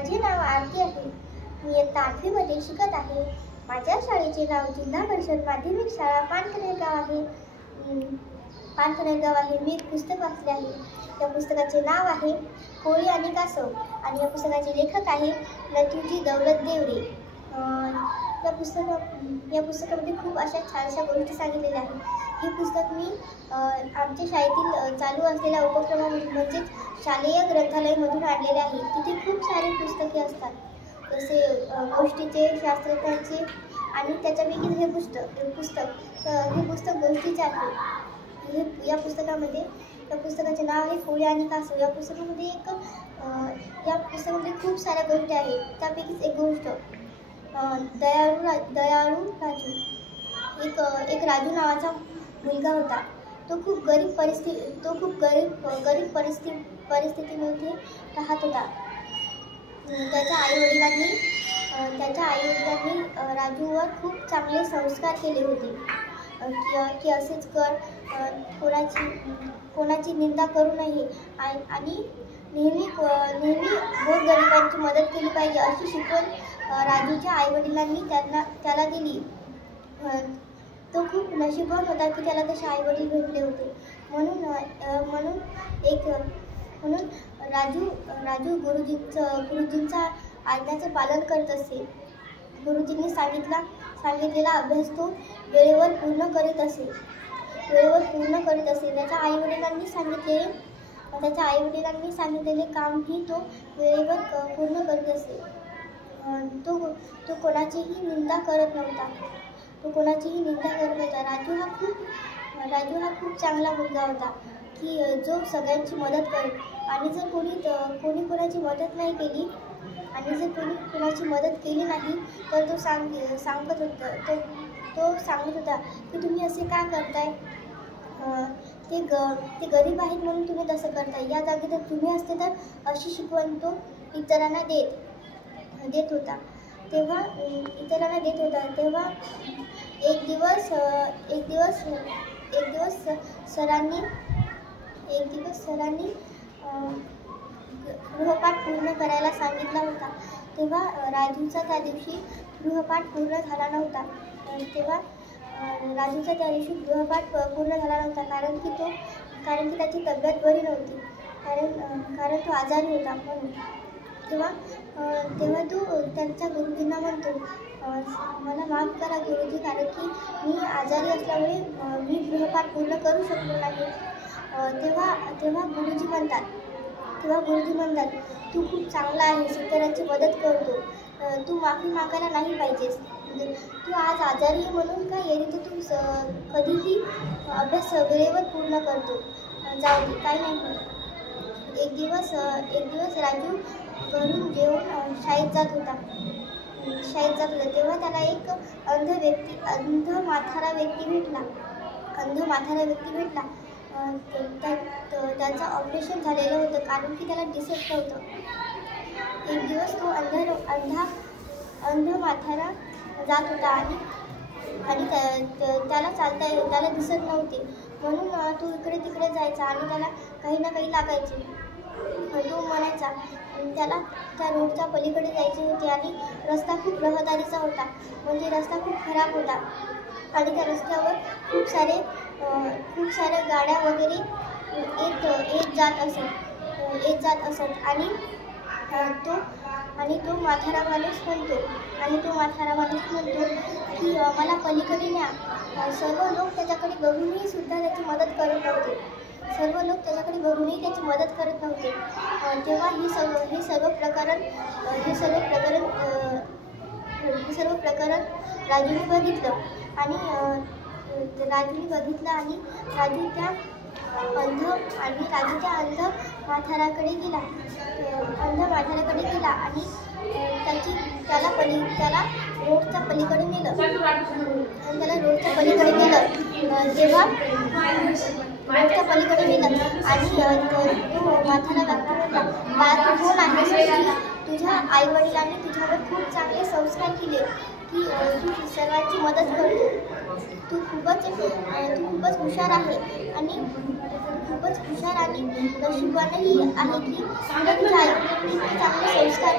माझे नाव आरती आहे. मी इयत्ता 8वीमध्ये शिकत आहे. माझ्या शाळेचे नाव जिल्हा परिषद माध्यमिक शाळा पानकनेरगाव आहे. मी एक पुस्तक वाचले आहे. या पुस्तकाचे नाव आहे कोळी आणि कासव आणि या पुस्तकाचे लेखक आहे नथुजी दौलत देवरे. या पुस्तकामध्ये खूप अशा छानशा गोष्टी सांगितलेल्या आहेत. हे पुस्तक मी आमच्या शाळेतील चालू असलेल्या उपक्रमामधून म्हणजेच शालेय ग्रंथालयामधून आणलेले आहे. तिथे खूप सारी पुस्तके असतात, जसे गोष्टीचे, शास्त्रज्ञांचे आणि त्याच्यापैकी हे पुस्तक गोष्टीचे आहे. या पुस्तकाचे नाव आहे कोळी आणि कासव. या पुस्तकामध्ये खूप साऱ्या गोष्टी आहेत. त्यापैकीच एक गोष्ट दयाळू राजू. एक राजू नावाचा मुलगा होता. तो खूप गरीब परिस्थितीमध्ये राहत होता. त्याच्या आईवडिलांनी राजूवर खूप चांगले संस्कार केले होते की असेच कर, कोणाची निंदा करू नये आणि नेहमी गोरगरिबांची मदत केली पाहिजे अशी शिकवण राजूच्या आईवडिलांनी त्याला दिली. तो खूप नशीबवान होता की त्याला तसे आईवडील भेटले होते. म्हणून राजू गुरुजींचा आज्ञाचे पालन करत असे. गुरुजींनी सांगितलेला अभ्यास तो वेळेवर पूर्ण करीत असे. त्याच्या आईवडिलांनी सांगितलेले कामही तो वेळेवर पूर्ण करीत असे. तो कोणाचीही निंदा करत नव्हता. राजू हा खूप चांगला मुलगा होता की जो सगळ्यांची मदत करेल. आणि जर कोणी कोणाची मदत नाही केली आणि जर कोणाची मदत केली नाही तर तो सांगत होता की तुम्ही असे का करताय, ते गरीब आहेत म्हणून तुम्ही तसं करताय. या जागी जर तुम्ही असते तर अशी शिकवण तो इतरांना देत होता. तेव्हा एक दिवस सरांनी गृहपाठ पूर्ण करायला सांगितला होता. तेव्हा राजूचा त्या दिवशी गृहपाठ पूर्ण झाला नव्हता. कारण की त्याची तब्येत बरी नव्हती, कारण तो आजारी होता. म्हणून तेव्हा तो त्यांच्या गुरुजींना म्हणतो, मला माफ करा गुरुजी, कारण की मी आजारी असल्यामुळे मी गृहपाठ पूर्ण करू शकलो नाही. तेव्हा गुरुजी म्हणतात तू खूप चांगला आहेस, इतरांची मदत करतो, तू माफी मागायला नाही पाहिजेस. तू आज आजारी आहे म्हणून काय येईल तर तू कधीही अभ्यास वेळेवर पूर्ण करतो. जाऊ दे, काही नाही. एक दिवस राजू घरून जेवून शाळेत जात होता. तेव्हा त्याला एक अंध म्हातारा व्यक्ती भेटला. त्यांचं ऑपरेशन झालेलं होतं कारण की त्याला दिसत नव्हतं. एक दिवस तो अंध म्हातारा जात होता आणि त्याला दिसत नव्हते. म्हणून तो इकडे तिकडे जायचा आणि त्याला काही ना काही लागायचे. तो म्हणायचा. त्याला त्या रोडच्या पलीकडे जायचे होते आणि रस्ता खूप रहदारीचा होता, म्हणजे रस्ता खूप खराब होता आणि त्या रस्त्यावर खूप साऱ्या गाड्या वगैरे येत जात असत. आणि तो म्हातारा माणूस म्हणतो की मला पलीकडे न्या. सर्व लोक त्याच्याकडे बघूनही त्याची मदत करत नव्हते. तेव्हा हे सर्व प्रकरण राजूने बघितलं आणि राजू त्या अंध म्हाताऱ्याकडे गेला. आणि त्याला रोडच्या पलीकडे नेलं. आणि तो म्हातारा व्यक्ती म्हणला, तू कोण आहेस? तुझ्या आईवडिलांनी तुझ्यावर खूप चांगले संस्कार केले की तू सर्वांची मदत करतो. तू खूपच हुशार आहे आणि नशिबवानही आहे की तुझ्या आईवडिलांनी चांगले संस्कार